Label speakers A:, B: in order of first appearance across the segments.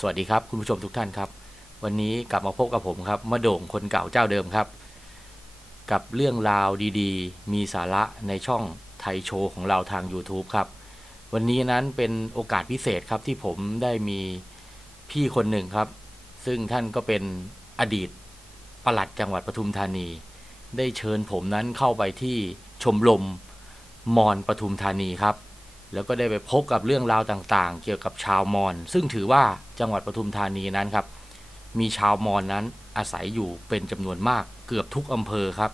A: สวัสดีครับคุณผู้ชมทุกท่านครับ วันนี้กลับมาพบกับผมครับมาโด่งคนเก่าเจ้าเดิมครับ กับเรื่องราวดีๆ มีสาระในช่องไทยโชว์ของเราทาง YouTube ครับ วันนี้นั้นเป็นโอกาสพิเศษครับที่ผมได้มีพี่คนหนึ่งครับ ซึ่งท่านก็เป็นอดีตปลัดจังหวัดปทุมธานี ได้เชิญผมนั้นเข้าไปที่ชมรมมอนปทุมธานีครับ แล้วก็ได้ไปพบกับเรื่องราวต่างๆ เกี่ยวกับชาวมอญซึ่งถือว่าจังหวัดปทุมธานีนั้นครับ มีชาวมอญนั้นอาศัยอยู่เป็นจำนวนมากเกือบทุกอำเภอครับ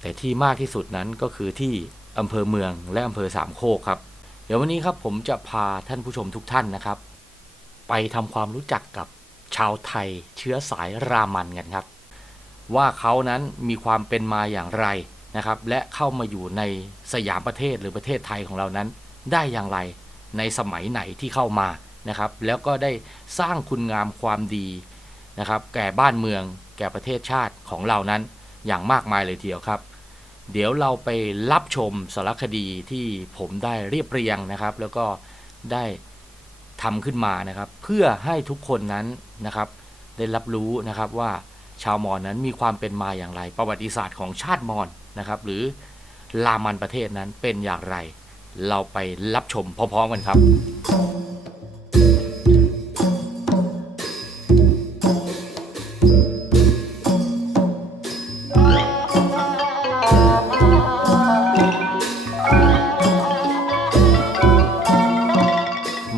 A: แต่ที่มากที่สุดนั้นก็คือที่อำเภอเมืองและอำเภอสามโคกครับ เดี๋ยววันนี้ครับผมจะพาท่านผู้ชมทุกท่านนะครับ ไปทำความรู้จักกับชาวไทยเชื้อสายรามันกันครับ ว่าเขานั้นมีความเป็นมาอย่างไรนะครับ และเข้ามาอยู่ในสยามประเทศหรือประเทศไทยของเรานั้น ได้อย่างไร ในสมัยไหนที่เข้ามานะครับ แล้วก็ได้สร้างคุณงามความดีนะครับ แก่บ้านเมือง แก่ประเทศชาติของเรานั้นอย่างมากมายเลยทีเดียวครับ เดี๋ยวเราไปรับชมสารคดีที่ผมได้เรียบเรียงนะครับ แล้วก็ได้ทำขึ้นมานะครับ เพื่อให้ทุกคนนั้นนะครับได้รับรู้นะครับว่าชาวมอญนั้นมีความเป็นมาอย่างไร ประวัติศาสตร์ของชาติมอญนะครับ หรือลามันประเทศนั้นเป็นอย่างไร เราไปรับชมพร้อมๆกันครับ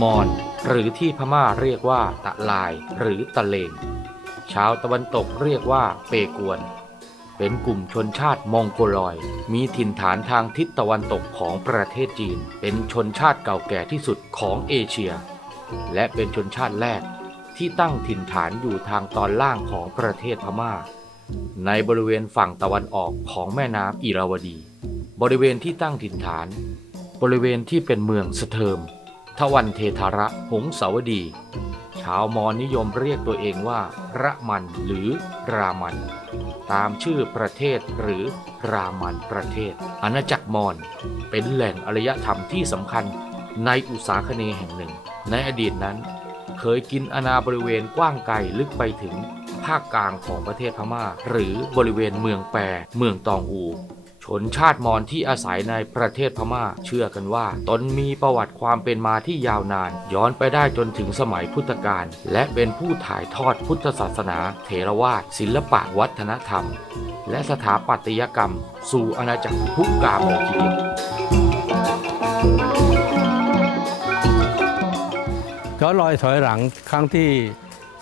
A: มอญหรือที่พม่าเรียกว่าตะลายหรือตะเลง ชาวตะวันตกเรียกว่าเปกวน เป็นกลุ่มชนชาติมองโกลอย มีถิ่นฐานทางทิศตะวันตกของประเทศจีน เป็นชนชาติเก่าแก่ที่สุดของเอเชีย และเป็นชนชาติแรกที่ตั้งถิ่นฐานอยู่ทางตอนล่างของประเทศพม่า ในบริเวณฝั่งตะวันออกของแม่น้ำอิราวดี บริเวณที่ตั้งถิ่นฐาน บริเวณที่เป็นเมืองสเทิมทวันเทธาระหงสาวดีาวมอญนิยมเรียกตัวเองว่า ระมันหรือรามัน ตามชื่อประเทศหรือรามันประเทศ อาณาจักรมอญเป็นแหล่งอารยธรรมที่สำคัญในอุตสาคเนย์แห่งหนึ่ง ในอดีตนั้น เคยกินอาณาบริเวณกว้างไกลลึกไปถึงภาคกลางของประเทศพม่า หรือบริเวณเมืองแปรเมืองตองอู ชนชาติมอญที่อาศัยในประเทศพม่า เชื่อกันว่า ตนมีประวัติความเป็นมาที่ยาวนาน ย้อนไปได้จนถึงสมัยพุทธกาลและเป็นผู้ถ่ายทอดพุทธศาสนา เถรวาทศิลปะวัฒนธรรม และสถาปัตยกรรม สู่อาณาจักรพุกกามเลยทีเดียว
B: ย้อนรอยถอยหลังครั้งที่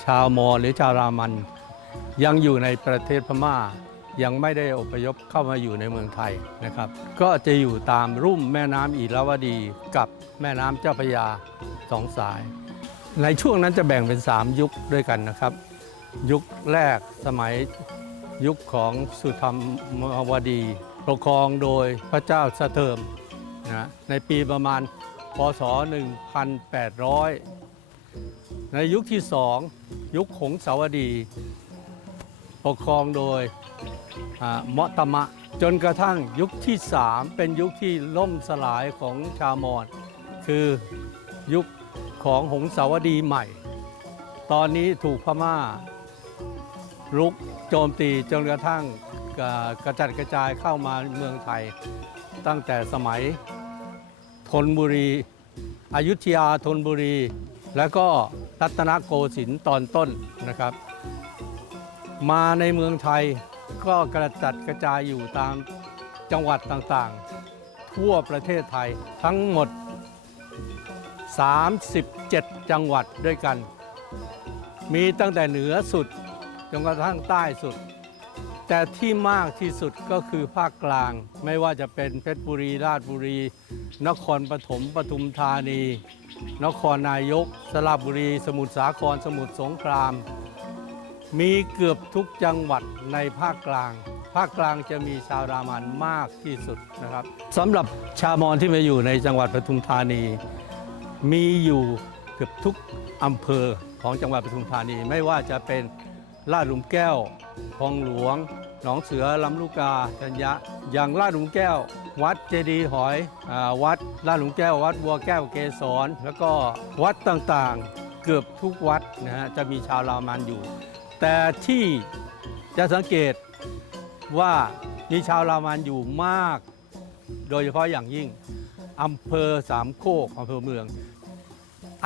B: ชาวมอญหรือชาวรามัน ยังอยู่ในประเทศพม่า ยังไม่ได้อพยพเข้ามาอยู่ในเมืองไทยนะครับ ก็จะอยู่ตามรุ่มแม่น้ำอิราวดีกับแม่น้ำเจ้าพระยาสองสาย ในช่วงนั้นจะแบ่งเป็น 3 ยุคด้วยกันนะครับ ยุคแรกสมัยยุคของสุธรรมวดี ปกครองโดยพระเจ้าสะเทิมนะในปีประมาณพศ 1800 ในยุคที่สองยุคหงสาวดี ปกครองโดยอ่าเมตมะ จนกระทั่งยุคที่สามเป็นยุคที่ล่มสลายของชาวมอญคือยุคของหงสาวดีใหม่ ตอนนี้ถูกพม่ารุกโจมตีจนกระทั่งกระกระจัดกระจายเข้ามาเมืองไทย ตั้งแต่สมัยธนบุรีอยุธยาธนบุรี แล้วก็รัตนโกสินทร์ตอนต้นนะครับ มาในเมืองไทยก็กระจัดกระจายอยู่ตามจังหวัดต่างๆ ทั่วประเทศไทยทั้งหมด 37 จังหวัดด้วยกัน มีตั้งแต่เหนือสุดจนกระทั่งใต้สุด แต่ที่มากที่สุดก็คือภาคกลาง ไม่ว่าจะเป็นเพชรบุรีราชบุรี นครปฐมปทุมธานี นครนายก สระบุรี สมุทรสาครสมุทรสงคราม มีเกือบทุกจังหวัดในภาคกลาง ภาคกลางจะมีชาวรามันมากที่สุดนะครับสำหรับชาวมอญที่มาอยู่ในจังหวัดปทุมธานี มีอยู่เกือบทุกอำเภอของจังหวัดปทุมธานี ไม่ว่าจะเป็นลาดหลุมแก้วคลองหลวง หนองเสือลำลูกกาชัญญะ อย่างลาดหลุมแก้ว วัดเจดีหอยอวัดลาดหลุมแก้ว วัดบัวแก้วเกศรแล้วก็วัดต่างๆ เกือบทุกวัดนะฮะจะมีชาวรามันอยู่ แต่ที่จะสังเกตว่ามีชาวรามันอยู่มาก โดยเฉพาะอย่างยิ่งอำเภอสามโคกอำเภอเมือง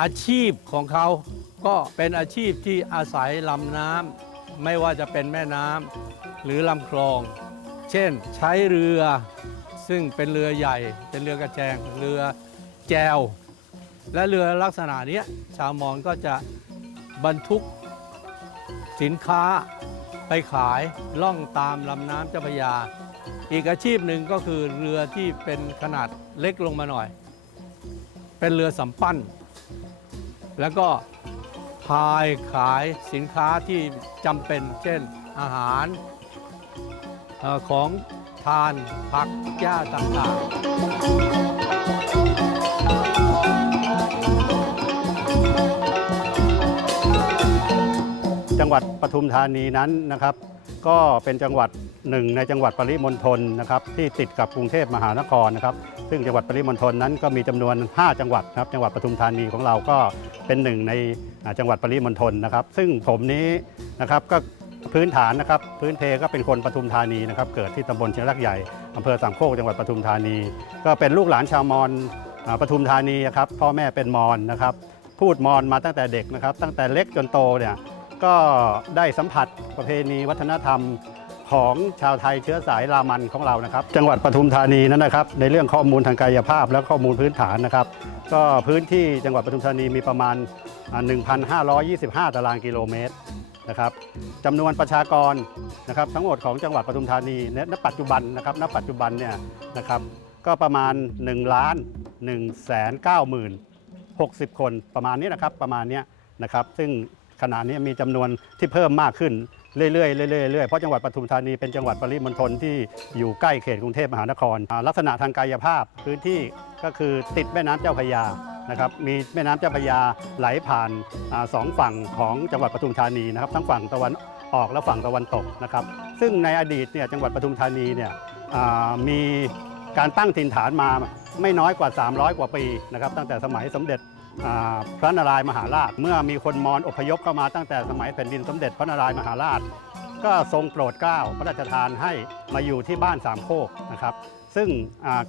B: อาชีพของเขาก็เป็นอาชีพที่อาศัยลำน้ำไม่ว่าจะเป็นแม่น้ำหรือลำคลอง เช่นใช้เรือซึ่งเป็นเรือใหญ่ เป็นเรือกระแจงเรือแจว และเรือลักษณะนี้ชาวมอญก็จะบรรทุก สินค้าไปขายล่องตามลำน้ำเจ้าพระยา อีกอาชีพหนึ่งก็คือเรือที่เป็นขนาดเล็กลงมาหน่อย เป็นเรือสำปั้น แล้วก็พายขายสินค้าที่จำเป็น เช่นอาหารของทานผักหญ้าต่างๆ
C: หวัดปทุมธานีนั้นนะครับ ก็เป็นจังหวัดหนึ่งในจังหวัดปริมณฑลนะครับที่ติดกับกรุงเทพมหานครนะครับ ซึ่งจังหวัดปริมณฑลนั้นก็มีจำนวน 5 จังหวัดนะครับจังหวัดปทุมธานีของเราก็เป็นหนึ่งในจังหวัดปริมณฑลนะครับ ซึ่งผมนี้นะครับก็พื้นฐานนะครับพื้นเพก็เป็นคนปทุมธานีนะครับเกิดที่ตำบลเชียงรักใหญ่อำเภอสามโคกจังหวัดปทุมธานี ก็เป็นลูกหลานชาวมอญปทุมธานีครับพ่อแม่เป็นมอญนะครับพูดมอญมาตั้งแต่เด็กนะครับ ตั้งแต่เล็กจนโตเนี่ย ก็ได้สัมผัสประเพณีวัฒนธรรมของชาวไทยเชื้อสายรามันของเรานะครับ จังหวัดปทุมธานีนั้นนะครับ ในเรื่องข้อมูลทางกายภาพและข้อมูลพื้นฐานนะครับ ก็พื้นที่จังหวัดปทุมธานีมีประมาณ 1,525 ตารางกิโลเมตรนะครับจำนวนประชากรนะครับทั้งหมดของจังหวัดปทุมธานีณปัจจุบันนะครับณปัจจุบันเนี่ยนะครับก็ประมาณ1ล้าน1แสน9หมื่น60 คนประมาณนี้นะครับประมาณนี้นะครับซึ่ง ขณะนี้มีจำนวนที่เพิ่มมากขึ้นเรื่อยๆเรื่อยๆเรื่อยๆเพราะจังหวัดปทุมธานีเป็นจังหวัดปริมณฑลที่อยู่ใกล้เขตกรุงเทพมหานคร ลักษณะทางกายภาพพื้นที่ก็คือติดแม่น้ำเจ้าพระยานะครับมีแม่น้ำเจ้าพระยาไหลผ่านอสองฝั่งของจังหวัดปทุมธานีนะครับทั้งฝั่งตะวันออกและฝั่งตะวันตกนะครับ ซึ่งในอดีตเนี่ยจังหวัดปทุมธานีเนี่ยมีการตั้งถิ่นฐานมาไม่น้อยกว่า 300 กว่าปีนะครับตั้งแต่สมัยสมเด็จ พระนารายมหาราช เมื่อมีคนมอญอพยพเข้ามาตั้งแต่สมัยแผ่นดินสมเด็จพระนารายมหาราช ก็ทรงโปรดเกล้าพระราชทานให้มาอยู่ที่บ้านสามโคกนะครับ ซึ่ง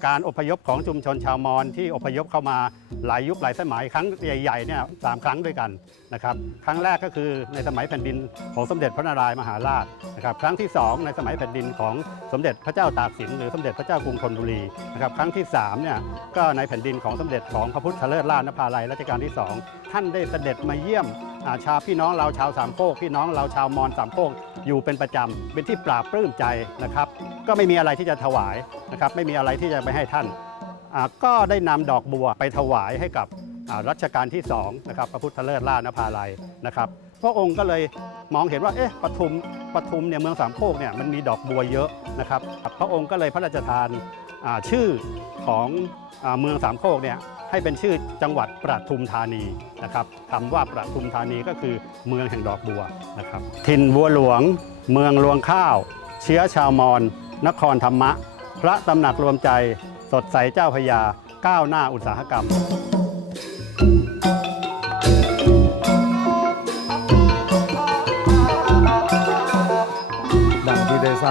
C: การอพยพของชุมชนชาวมอญที่อพยพเข้ามาหลายยุคหลายสมัยครั้งใหญ่ๆเนี่ยสามครั้งด้วยกันนะครับครั้งแรกก็คือในสมัยแผ่นดินของสมเด็จพระนารายมหาราชนะครับครั้งที่สองในสมัยแผ่นดินของสมเด็จพระเจ้าตากสินหรือสมเด็จพระเจ้ากรุงธนบุรีนะครับครั้งที่สามเนี่ยก็ในแผ่นดินของสมเด็จของพระพุทธเลิศล่านภาลัยรัชกาลที่ 2 ท่านได้เสด็จมาเยี่ยม อาชาวพี่น้องเราชาวสามโคกพี่น้องเราชาวมอญสามโคกอยู่เป็นประจำเป็นที่ปราบปลื้มใจนะครับ ก็ไม่มีอะไรที่จะถวายนะครับ ไม่มีอะไรที่จะไปให้ท่านอ่าก็ได้นำดอกบัวไปถวายให้กับอ่ารัชกาลที่2นะครับพระพุทธเลิศล่านภาลัยนะครับ พระองค์ก็เลยมองเห็นว่าเอ๊ะปทุมปทุมเนี่ยเมืองสามโคกเนี่ยมันมีดอกบัวเยอะนะครับ พระองค์ก็เลยพระราชทานาชื่อของอเมืองสามโคกเนี่ยให้เป็นชื่อจังหวัดประทุมธานีนะครับคำว่าประทุมธานีก็คือเมืองแห่งดอกบัวนะครับ ถิ่นบัวหลวง เมืองรวงข้าว เชื้อชาวมอญนครธรรมะ พระตำหนักรวมใจ สดใสเจ้าพยาก้าวหน้าอุตสาหกรรม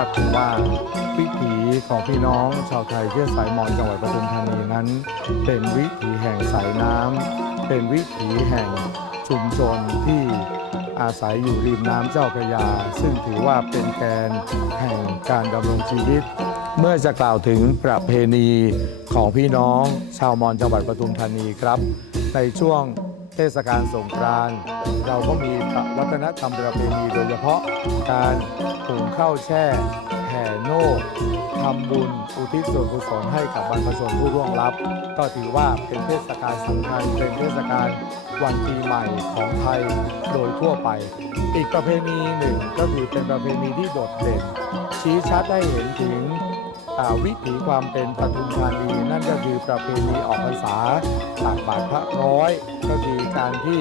C: า
D: บกันว่าวิถีของพี่น้องชาวไทยเชื้อสายมอญจังหวัดปทุมธานีนั้น เป็นวิถีแห่งสายน้ำเป็นวิถีแห่งชุมชนที่อาศัยอยู่ริมน้ำเจ้าพระยา ซึ่งถือว่าเป็นแกนแห่งการดำรงชีวิต เมื่อจะกล่าวถึงประเพณีของพี่น้องชาวมอญจังหวัดปทุมธานีครับ ในช่วง เทศกาลสงกรานต์เราก็มีวัฒนธรรมประเพณีโดยเฉพาะการหุงข้าวแช่แห่โน่ทำบุญอุทิศส่วนกุศลให้กับบรรพชนผู้ร่วงลับ ก็ถือว่าเป็นเทศกาลสำคัญเป็นเทศกาลวันปีใหม่ของไทยโดยทั่วไป อีกประเพณีหนึ่งก็คือเป็นประเพณีที่โดดเด่นชี้ชัดให้เห็นถึง วิถีความเป็นปทุมธานีนั่นก็คือประเพณีออกพรรษาตักบาตรพระร้อย ก็คือการที่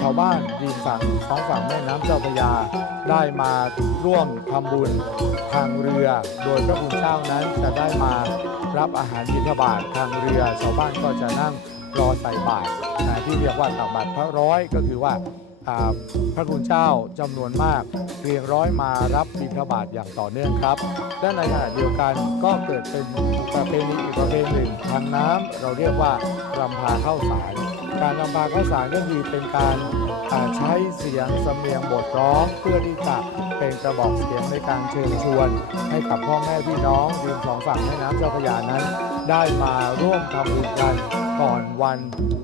D: ชาวบ้านริมฝั่งท้องฝั่งแม่น้ำเจ้าพระยา ได้มาร่วมทำบุญทางเรือ โดยพระคุณเจ้านั้นจะได้มารับอาหารบิณฑบาตทางเรือ ชาวบ้านก็จะนั่งรอใส่บาตรที่เรียกว่าตักบาตรพระร้อยก็คือว่า พระคุณเจ้าจำนวนมาก เรียงร้อยมารับบิณฑบาตอย่างต่อเนื่องครับและในขณะเดียวกันก็เกิดเป็นประเพณีอีกประเพณีหนึ่งทางน้ำเราเรียกว่ารำพาเข้าสาร การรำพาข้าสารก็คือเป็นการใช้เสียงสำเนียงบทร้องเพื่อที่จะเป็นกระบอกเสียงในการเชิญชวน ให้กับพ่อแม่พี่น้องริมสองฝั่งแม่น้ำเจ้าพระยานั้น ได้มาร่วมทำบุญกันก่อนวัน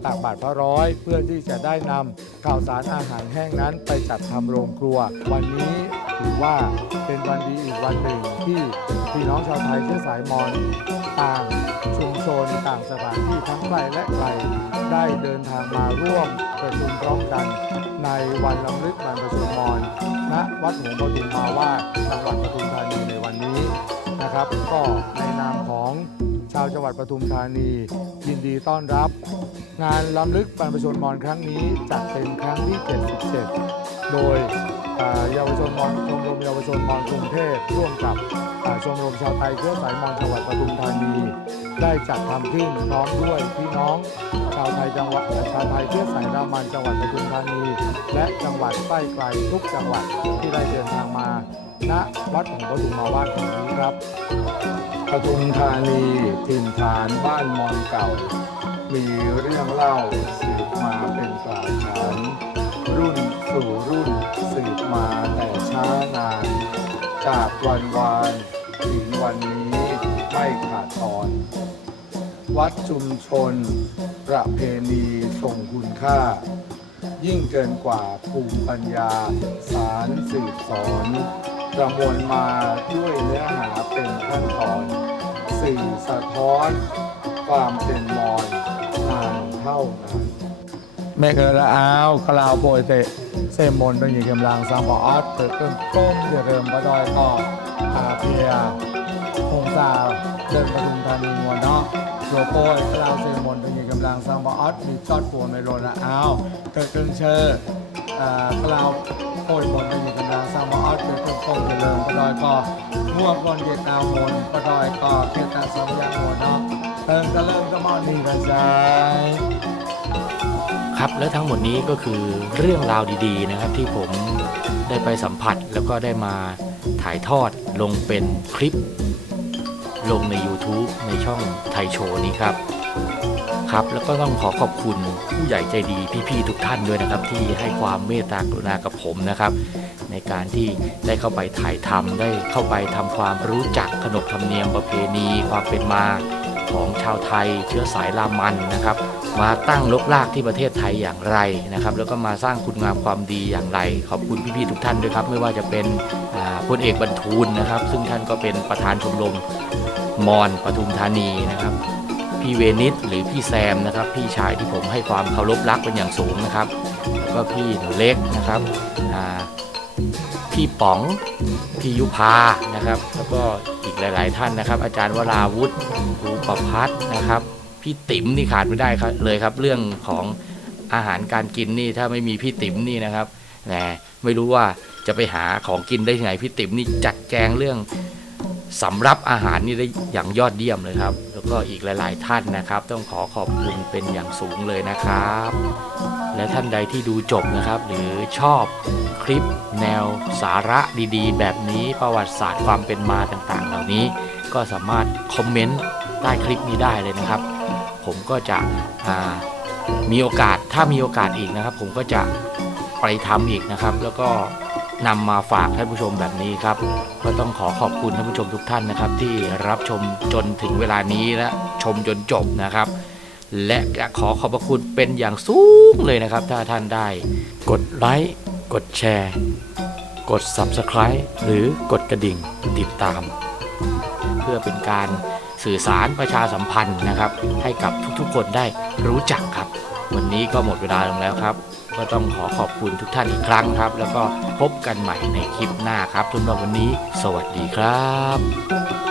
D: ตักบาตรพระร้อย เพื่อที่จะได้นำข่าวสารอาหารแห้งนั้นไปจัดทำโรงครัว วันนี้ถือว่าเป็นวันดีอีกวันหนึ่งที่ พี่น้องชาวไทยเชื้อสายมอญต่างชุมชนต่างสถานที่ทั้งไกลและไกลได้เดินทางมาร่วมประชุมพร้อมกัน ในวันลำลึกบรรพชนมอญณวัดหงส์ปทุมมาวาดจังหวัดปทุมธานีในวันนี้นะครับ ก็ในนามของชาวจังหวัดปทุมธานียินดีต้อนรับ งานลำลึกบรรพชนมอญครั้งนี้จัดเป็นครั้งที่ 77 โดยเยาวชนมอญชมรมเยาว ชนมอญกรุงเทพร่วมกับชมรมชาวไทยเชื้อสายมอญจังหวัดปทุมธานี ได้จัดทำขึ้นพร้อมด้วยพี่น้องชาวไทยจังหวัดชาวไทยเชื้อสายรามันจังหวัดปทุมธานี และจังหวัดใกล้ไกลทุกจังหวัดที่ได้เดินทางมาณวัดหงปทุมมาวาดแห่งนี้ครับปทุมธานีถิ่นฐานบ้านมอนเก่า มีเรื่องเล่าสืบมาเป็น วันวานถึงวันนี้ไม่ขาดตอน วัดชุมชน ประเพณีทรงคุณค่า ยิ่งเกินกว่าภูมิปัญญา สารสืบสอนประมวลมาด้วยเนื้อหาเป็นขั้นตอน สื่อสะท้อน ความเป็นมอญนานเท่านาน แม่เกิดละอ้าวคลาวโปรยเตะเซมมนต้องยู่กำลังสังบออสเกิดเริ่มก้มเดือดเริ่มประดอยก็อาเพียหงสาวเดินประทุมธานีมัวเนาะโลโก้ยคลาวเซมมนต้องยู่กำลังสังบออสมีจอดปัวในโรนละอ้าวเกิดเกินเชอร์อ่าคลาวโปรยมนต้องยู่กำลังสังบออสเกิดเริ่มก้มเดือดเริ่มประดอยก็ม่วงบนเวียดนามมนประดอยก็เพียตาสองยางมัวเนาะเติมก็เริ่มก็มอนี่นะจ๊ะ
A: ครับและทั้งหมดนี้ก็คือเรื่องราวดีๆนะครับที่ผมได้ไปสัมผัสแล้วก็ได้มาถ่ายทอดลงเป็นคลิป ลงใน YouTube ในช่องไทยโชว์นี้ครับครับแล้วก็ต้องขอขอบคุณผู้ใหญ่ใจดีพี่ๆทุกท่านด้วยนะครับ ที่ให้ความเมตตากรุณากับผมนะครับ ในการที่ได้เข้าไปถ่ายทำได้เข้าไปทำความรู้จักขนบธรรมเนียมประเพณีความเป็นมา ของชาวไทย เชื้อสายรามันนะครับ มาตั้งลกลากที่ประเทศไทยอย่างไรนะครับ แล้วก็มาสร้างคุณงามความดีอย่างไร ขอบคุณพี่ๆทุกท่านด้วยครับ ไม่ว่าจะเป็นพลเอกบรรทูลนะครับ ซึ่งท่านก็เป็นประธานชมรมมอนปทุมธานีนะครับพี่เวนิสหรือพี่แซมนะครับ พี่ชายที่ผมให้ความเคารพรักเป็นอย่างสูงนะครับ แล้วก็พี่หนูเล็กนะครับพี่ป๋องพี่ยุพานะครับ แล้วก็ กหลาย ๆ ท่านนะครับ อาจารย์วราวุฒิภูประพัฒน์นะครับ พี่ติ๋มนี่ขาดไม่ได้ครับเลยครับ เรื่องของอาหารการกินนี่ถ้าไม่มีพี่ติ๋มนี่นะครับแหมไม่รู้ว่าจะไปหาของกินได้ที่ไหนพี่ติ๋มนี่จัดแจงเรื่อง สำรับอาหารนี่ได้อย่างยอดเยี่ยมเลยครับ แล้วก็อีกหลาย ๆ ท่านนะครับ ต้องขอขอบคุณเป็นอย่างสูงเลยนะครับ และท่านใดที่ดูจบนะครับ หรือชอบคลิปแนวสาระดีๆ แบบนี้ประวัติศาสตร์ความเป็นมาต่างๆ เหล่านี้ ก็สามารถคอมเมนต์ใต้คลิปนี้ได้เลยนะครับ ผมก็จะมีโอกาสถ้ามีโอกาสอีกนะครับ ผมก็จะไปทำอีกนะครับ แล้วก็ นำมาฝากท่านผู้ชมแบบนี้ครับ ก็ต้องขอขอบคุณท่านผู้ชมทุกท่านนะครับ ที่รับชมจนถึงเวลานี้และชมจนจบนะครับ และขอขอบพระคุณเป็นอย่างสูงเลยนะครับ ถ้าท่านได้ กดไลค์กดแชร์ กด Subscribe หรือกดกระดิ่งติดตาม เพื่อเป็นการสื่อสารประชาสัมพันธ์นะครับ ให้กับทุกๆคนได้รู้จักครับ วันนี้ก็หมดเวลาลงแล้วครับ ก็ต้องขอขอบคุณทุกท่านอีกครั้งครับ แล้วก็พบกันใหม่ในคลิปหน้าครับสำหรับวันนี้ สวัสดีครับ